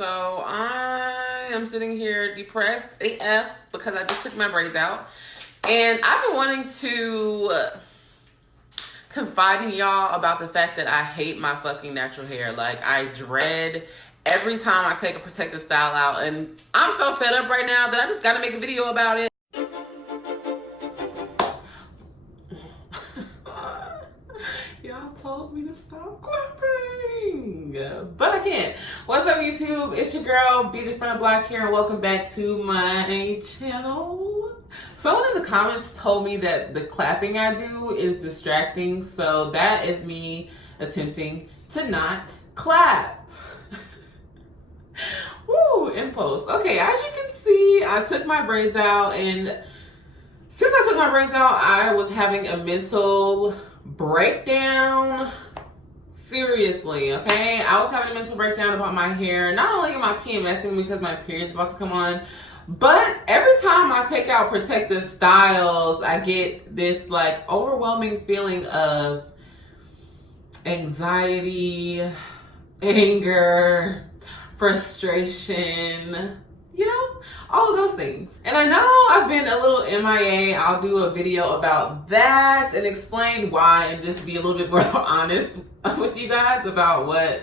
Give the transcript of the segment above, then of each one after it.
So I am sitting here depressed AF because I just took my braids out. And I've been wanting to confide in y'all about the fact that I hate my fucking natural hair. Like, I dread every time I take a protective style out. And I'm so fed up right now that I just gotta make a video about it. Y'all told me to stop clapping, but I can't. What's up, YouTube? It's your girl, BJ from the Block here, and welcome back to my channel. Someone in the comments told me that the clapping I do is distracting, so that is me attempting to not clap. Woo, impulse. Okay, as you can see, I took my braids out, and since I took my braids out, I was having a mental breakdown. Seriously, okay? I was having a mental breakdown about my hair. Not only am I PMSing because my period's about to come on, but every time I take out protective styles, I get this like overwhelming feeling of anxiety, anger, frustration, you know, all of those things. And I know I've been a little MIA. I'll do a video about that and explain why and just be a little bit more honest with you guys about what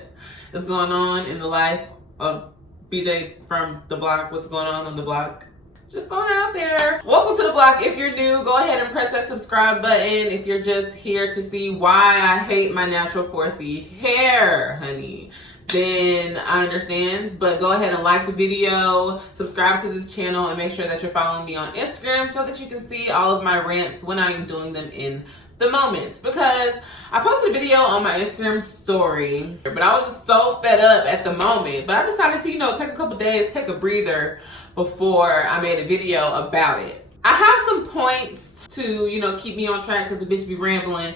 is going on in the life of BJ from the block, what's going on the block. Just going out there. Welcome to the block. If you're new, go ahead and press that subscribe button. If you're just here to see why I hate my natural 4C hair, honey, then I understand, but go ahead and like the video, subscribe to this channel, and make sure that you're following me on Instagram so that you can see all of my rants when I'm doing them in the moment. Because I posted a video on my Instagram story, but I was just so fed up at the moment. But I decided to, take a couple days, take a breather before I made a video about it. I have some points to, keep me on track because the bitch be rambling.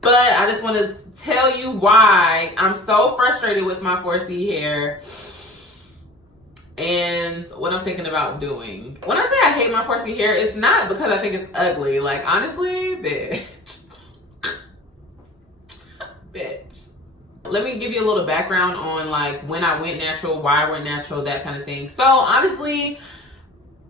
But I just want to tell you why I'm so frustrated with my 4C hair and what I'm thinking about doing. When I say I hate my 4C hair, it's not because I think it's ugly. Like, honestly, bitch. Bitch. Let me give you a little background on like when I went natural, why I went natural, that kind of thing. So honestly,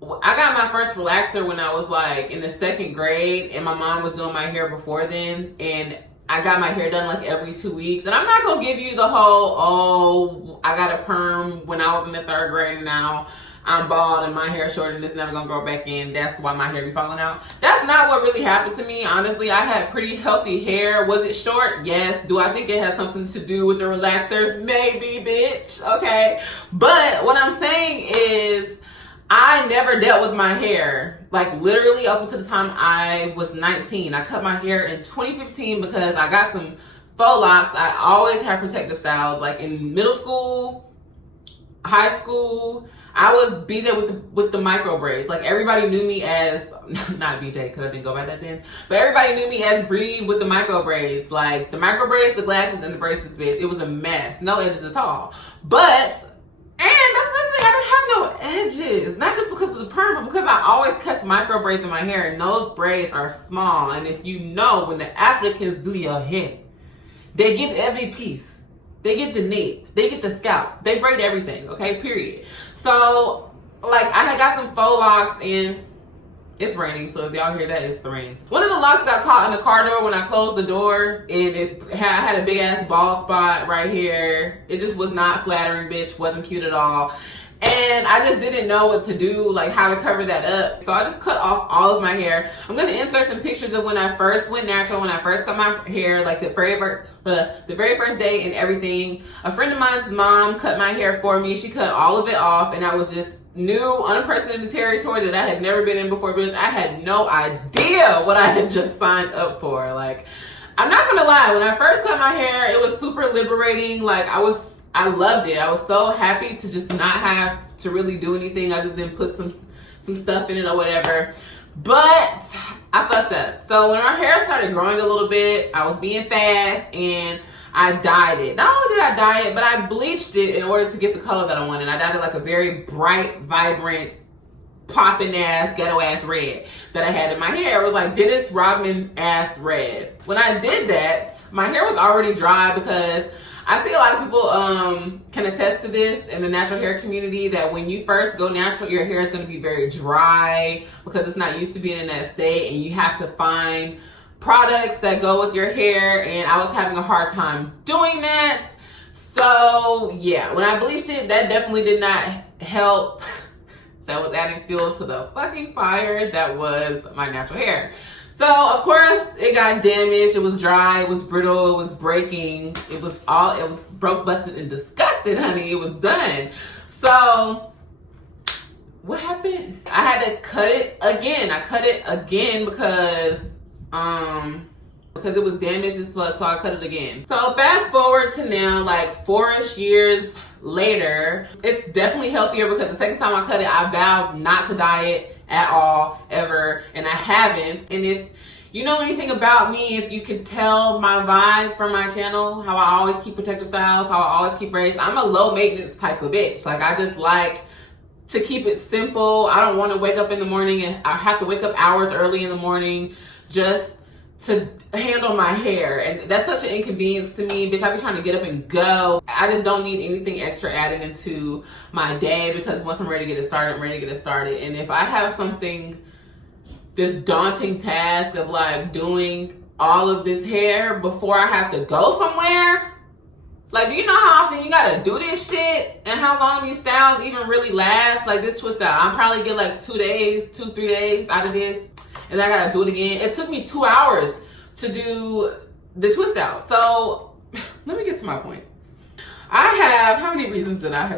I got my first relaxer when I was like in the 2nd grade, and my mom was doing my hair before then, and I got my hair done like every 2 weeks. And I'm not gonna give you the whole, I got a perm when I was in the 3rd grade and now I'm bald and my hair short and it's never gonna grow back in. That's why my hair be falling out. That's not what really happened to me. Honestly, I had pretty healthy hair. Was it short? Yes. Do I think it has something to do with the relaxer? Maybe, bitch. Okay. But what I'm saying is, I never dealt with my hair, like literally up until the time I was 19. I cut my hair in 2015 because I got some faux locks. I always had protective styles, like in middle school, high school. I was BJ with the micro braids. Like, everybody knew me as, not BJ because I didn't go by that then, but everybody knew me as Bree with the micro braids. Like, the micro braids, the glasses, and the bracelets, bitch. It was a mess. No edges at all. But I didn't have no edges, not just because of the perm, but because I always cut micro braids in my hair, and those braids are small. And if you know, when the Africans do your hair, they get every piece. They get the nape, they get the scalp, they braid everything, okay, period. So, like, I had got some faux locks, and it's raining, so if y'all hear that, it's the rain. One of the locks got caught in the car door when I closed the door, and I had a big ass bald spot right here. It just was not flattering, bitch, wasn't cute at all. And I just didn't know what to do, like how to cover that up. So I just cut off all of my hair. I'm gonna insert some pictures of when I first went natural, when I first cut my hair, like the very first day and everything. A friend of mine's mom cut my hair for me. She cut all of it off, and I was just new, unprecedented territory that I had never been in before, bitch. I had no idea what I had just signed up for. Like, I'm not gonna lie, when I first cut my hair, it was super liberating. Like, I loved it. I was so happy to just not have to really do anything other than put some stuff in it or whatever. But I fucked up. So when our hair started growing a little bit, I was being fast and I dyed it. Not only did I dye it, but I bleached it in order to get the color that I wanted. I dyed it like a very bright, vibrant, popping ass, ghetto ass red that I had in my hair. It was like Dennis Rodman ass red. When I did that, my hair was already dry because I see a lot of people can attest to this in the natural hair community, that when you first go natural, your hair is going to be very dry because it's not used to being in that state, and you have to find products that go with your hair, and I was having a hard time doing that. So yeah, when I bleached it, that definitely did not help. That was adding fuel to the fucking fire that was my natural hair. So of course it got damaged, it was dry, it was brittle, it was breaking, it was broke, busted, and disgusted, honey. It was done. So what happened? I had to cut it again. I cut it again because it was damaged, so I cut it again. So fast forward to now, like 4-ish years later, it's definitely healthier because the second time I cut it, I vowed not to diet at all, ever, and I haven't. And if you know anything about me, if you could tell my vibe from my channel, how I always keep protective styles, how I always keep braids, I'm a low maintenance type of bitch. Like, I just like to keep it simple. I don't want to wake up in the morning and I have to wake up hours early in the morning just to handle my hair, and that's such an inconvenience to me, bitch. I be trying to get up and go. I just don't need anything extra added into my day, because once I'm ready to get it started, I'm ready to get it started. And if I have this daunting task of like doing all of this hair before I have to go somewhere, like, do you know how often you gotta do this shit and how long these styles even really last? Like this twist out, I'll probably get like 2-3 days out of this, and then I gotta do it again. It took me 2 hours to do the twist out. So let me get to my point. I have, how many reasons did I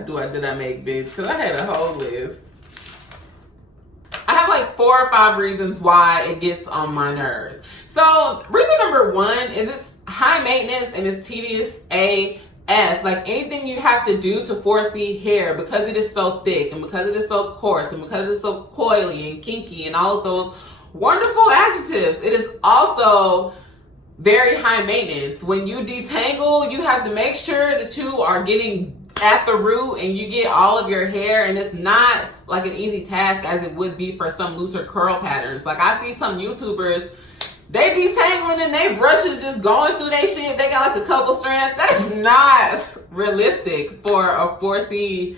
make, bitch? Because I had a whole list. I have like 4 or 5 reasons why it gets on my nerves. So reason number 1 is it's high maintenance and it's tedious AF. Like, anything you have to do to 4C hair, because it is so thick and because it is so coarse and because it's so coily and kinky and all of those wonderful adjectives, it is also very high maintenance. When you detangle, you have to make sure that you are getting at the root and you get all of your hair, and it's not like an easy task as it would be for some looser curl patterns. Like, I see some YouTubers, they detangling and they brushes just going through their shit. They got like a couple strands. That is not realistic for a 4C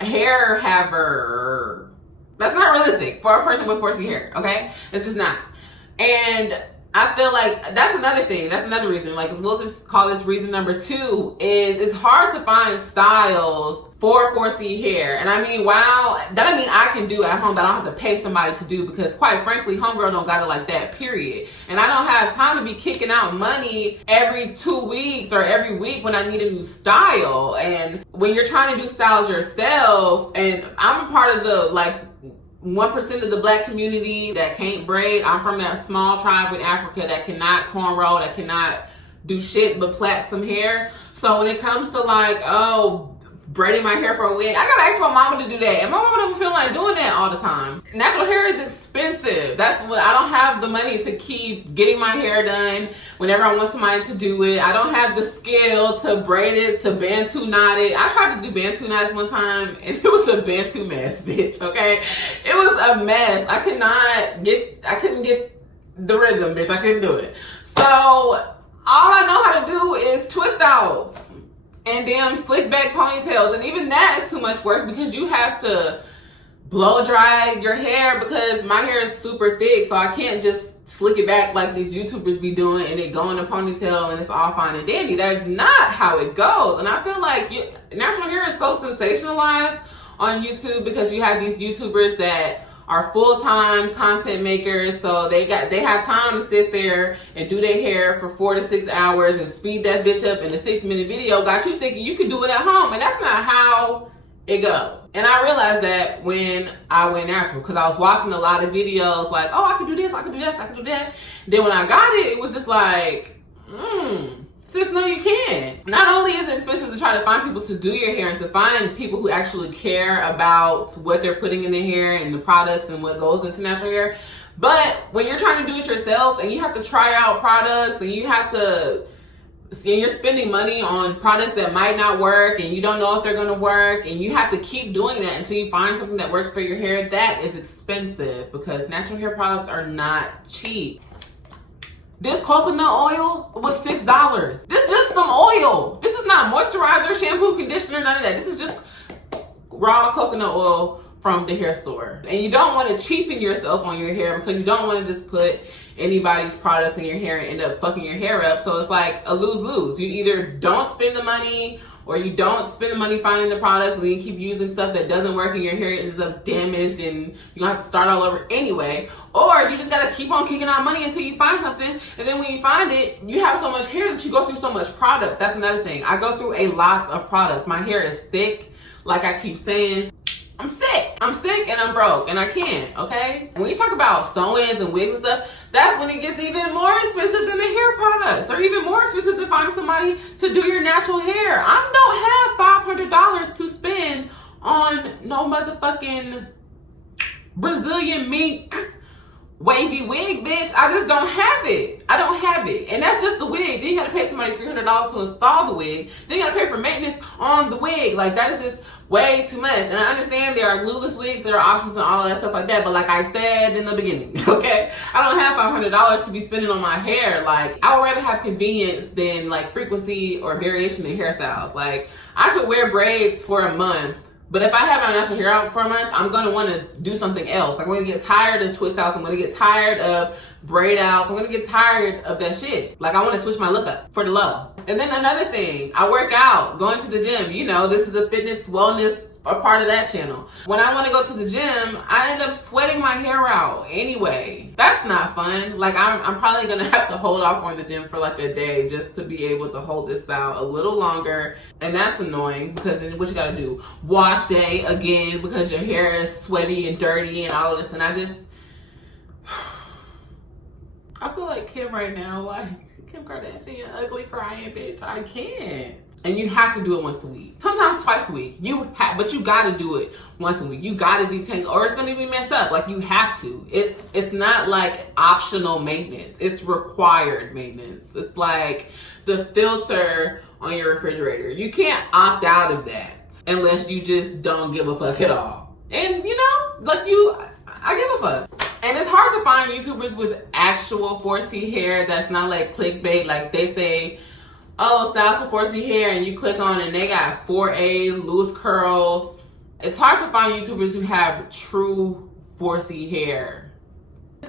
hair haver. That's not realistic for a person with 4C hair, okay? It's just not. And I feel like that's another thing. That's another reason. Like, we'll just call this reason number 2, is it's hard to find styles for 4C hair. And I mean, wow, that I mean I can do at home, that I don't have to pay somebody to do, because quite frankly, homegirl don't got it like that, period. And I don't have time to be kicking out money every 2 weeks or every week when I need a new style. And when you're trying to do styles yourself, and I'm a part of the like 1% of the black community that can't braid. I'm from that small tribe in Africa that cannot cornrow, that cannot do shit but plait some hair. So when it comes to like, oh, braiding my hair for a wig, I gotta ask my mama to do that, and my mama don't feel like doing that all the time. Natural hair is expensive. That's what, I don't have the money to keep getting my hair done whenever I want somebody to do it. I don't have the skill to braid it, to Bantu knot it. I tried to do Bantu knots one time and it was a Bantu mess, bitch, okay? It was a mess. I couldn't get the rhythm, bitch. I couldn't do it. So all I know how to do is twist outs and damn slick back ponytails, and even that is too much work because you have to blow dry your hair, because my hair is super thick, so I can't just slick it back like these YouTubers be doing and it go in a ponytail and it's all fine and dandy. That is not how it goes. And I feel like natural hair is so sensationalized on YouTube because you have these YouTubers that are full-time content makers, so they have time to sit there and do their hair for 4 to 6 hours and speed that bitch up in a 6-minute video. Got you thinking you could do it at home, and that's not how it goes. And I realized that when I went natural, because I was watching a lot of videos like, oh, I could do this, I could do this, I could do that. Then when I got it, it was just like, sis, no, you can't. Not only is it expensive to try to find people to do your hair and to find people who actually care about what they're putting in their hair and the products and what goes into natural hair, but when you're trying to do it yourself and you have to try out products and you're spending money on products that might not work and you don't know if they're going to work, and you have to keep doing that until you find something that works for your hair, that is expensive because natural hair products are not cheap. This coconut oil was $6. This is just some oil. This is not moisturizer, shampoo, conditioner, none of that. This is just raw coconut oil from the hair store. And you don't want to cheapen yourself on your hair because you don't want to just put anybody's products in your hair and end up fucking your hair up. So it's like a lose-lose. You either don't spend the money or you don't spend the money finding the products, and you keep using stuff that doesn't work and your hair ends up damaged and you're gonna have to start all over anyway. Or you just gotta keep on kicking out money until you find something, and then when you find it, you have so much hair that you go through so much product. That's another thing. I go through a lot of product. My hair is thick, like I keep saying. I'm sick and I'm broke and I can't, okay? When you talk about sew-ins and wigs and stuff, that's when it gets even more expensive than the hair products, or even more expensive to find somebody to do your natural hair. I don't have $500 to spend on no motherfucking Brazilian mink wavy wig, bitch. I just don't have it. I don't have it. And that's just the wig. Then you gotta pay somebody $300 to install the wig. Then you gotta pay for maintenance on the wig. Like, that is just way too much. And I understand there are glueless wigs, there are options and all of that stuff like that. But like I said in the beginning, okay, I don't have $500 to be spending on my hair. Like, I would rather have convenience than like frequency or variation in hairstyles. Like, I could wear braids for a month, but if I have my natural hair out for a month, I'm gonna want to do something else. Like, I'm gonna get tired of twist outs. I'm gonna get tired of braid outs. I'm gonna get tired of that shit. Like, I want to switch my look up for the low. And then another thing, I work out, going to the gym. You know, this is a fitness, wellness, a part of that channel. When I want to go to the gym, I end up sweating my hair out anyway. That's not fun. Like, I'm probably gonna have to hold off on the gym for like a day just to be able to hold this out a little longer. And that's annoying because then what you gotta do? Wash day again because your hair is sweaty and dirty and all of this. And I feel like Kim right now, like Kim Kardashian, ugly crying bitch. I can't. And you have to do it once a week. Sometimes twice a week. But you gotta do it once a week. You gotta detangle, or it's gonna be messed up. Like, you have to. It's not like optional maintenance. It's required maintenance. It's like the filter on your refrigerator. You can't opt out of that unless you just don't give a fuck at all. And you know, like I give a fuck. And it's hard to find YouTubers with actual 4C hair that's not like clickbait. Like, they say, oh, styles for 4C hair, and you click on and they got 4A loose curls. It's hard to find YouTubers who have true 4C hair.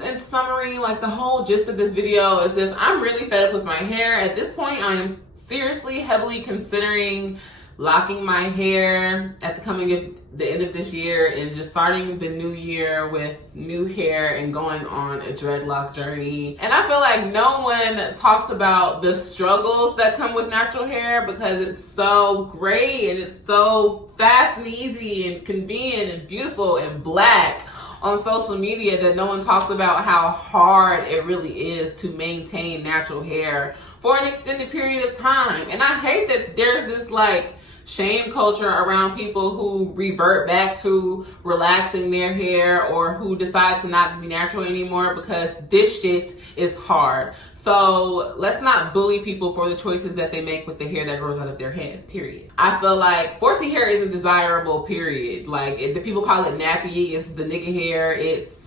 In summary, like, the whole gist of this video is just, I'm really fed up with my hair. At this point, I am seriously heavily considering locking my hair at the end of this year and just starting the new year with new hair and going on a dreadlock journey. And I feel like no one talks about the struggles that come with natural hair because it's so great and it's so fast and easy and convenient and beautiful and black on social media, that no one talks about how hard it really is to maintain natural hair for an extended period of time. And I hate that there's this like shame culture around people who revert back to relaxing their hair or who decide to not be natural anymore because this shit is hard. So let's not bully people for the choices that they make with the hair that grows out of their head, period. I feel like 4C hair isn't desirable, period. Like, the people call it nappy, it's the nigga hair, it's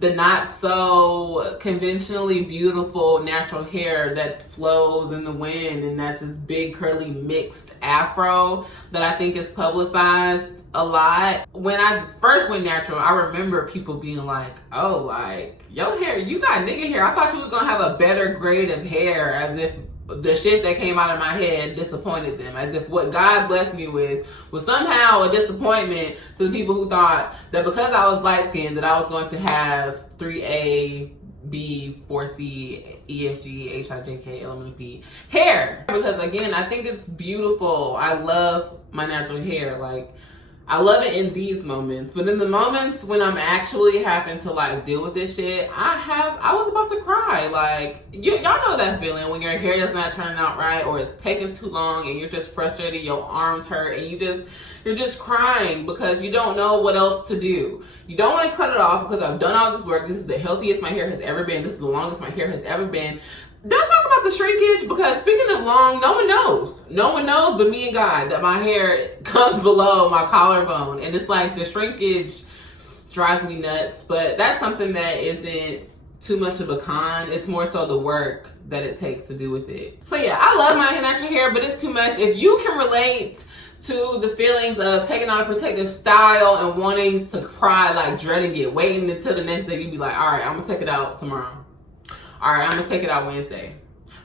the not so conventionally beautiful natural hair that flows in the wind, and that's this big curly mixed afro that I think is publicized a lot. When I first went natural, I remember people being like, oh, like, your hair, you got nigga hair. I thought you was gonna have a better grade of hair, as if the shit that came out of my head disappointed them, as if what God blessed me with was somehow a disappointment to the people who thought that because I was light skinned that I was going to have 3A, B, 4C, EFG, HIJK, LMNP hair. Because again, I think it's beautiful. I love my natural hair. Like, I love it in these moments, but in the moments when I'm actually having to like deal with this shit, I was about to cry. Like, y'all know that feeling when your hair is not turning out right, or it's taking too long and you're just frustrated, your arms hurt, and you're just crying because you don't know what else to do. You don't want to cut it off because I've done all this work. This is the healthiest my hair has ever been. This is the longest my hair has ever been. Don't talk about the shrinkage, because speaking of long, no one knows. No one knows but me and God that my hair comes below my collarbone. And it's like the shrinkage drives me nuts. But that's something that isn't too much of a con. It's more so the work that it takes to do with it. So yeah, I love my natural hair, but it's too much. If you can relate to the feelings of taking on a protective style and wanting to cry, like dreading it, waiting until the next day, you be like, all right, I'm gonna take it out tomorrow. All right, I'm gonna take it out Wednesday.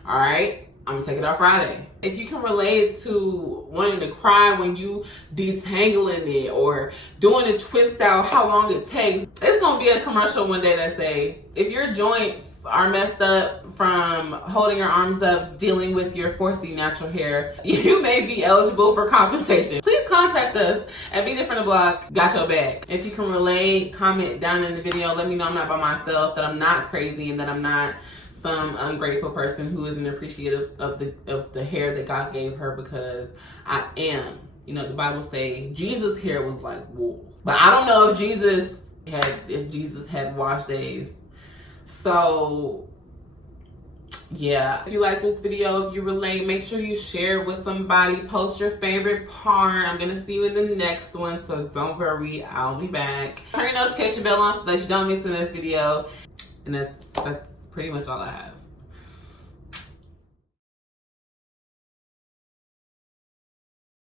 All right, I'm gonna take it out Friday. If you can relate to wanting to cry when you detangling it or doing a twist out, how long it takes, it's gonna be a commercial one day that say, if your joints are messed up from holding your arms up, dealing with your 4C natural hair, you may be eligible for compensation. Please contact us at Be Different the Block. Got your back. If you can relate, comment down in the video. Let me know I'm not by myself, that I'm not crazy, and that I'm not some ungrateful person who isn't appreciative of the hair that God gave her, because I am. You know, the Bible say Jesus' hair was like wool. But I don't know if Jesus had wash days. So yeah, if you like this video, if you relate, make sure you share it with somebody. Post your favorite part. I'm gonna see you in the next one, so don't worry, I'll be back. Turn your notification bell on so that you don't miss the next video. And that's pretty much all I have.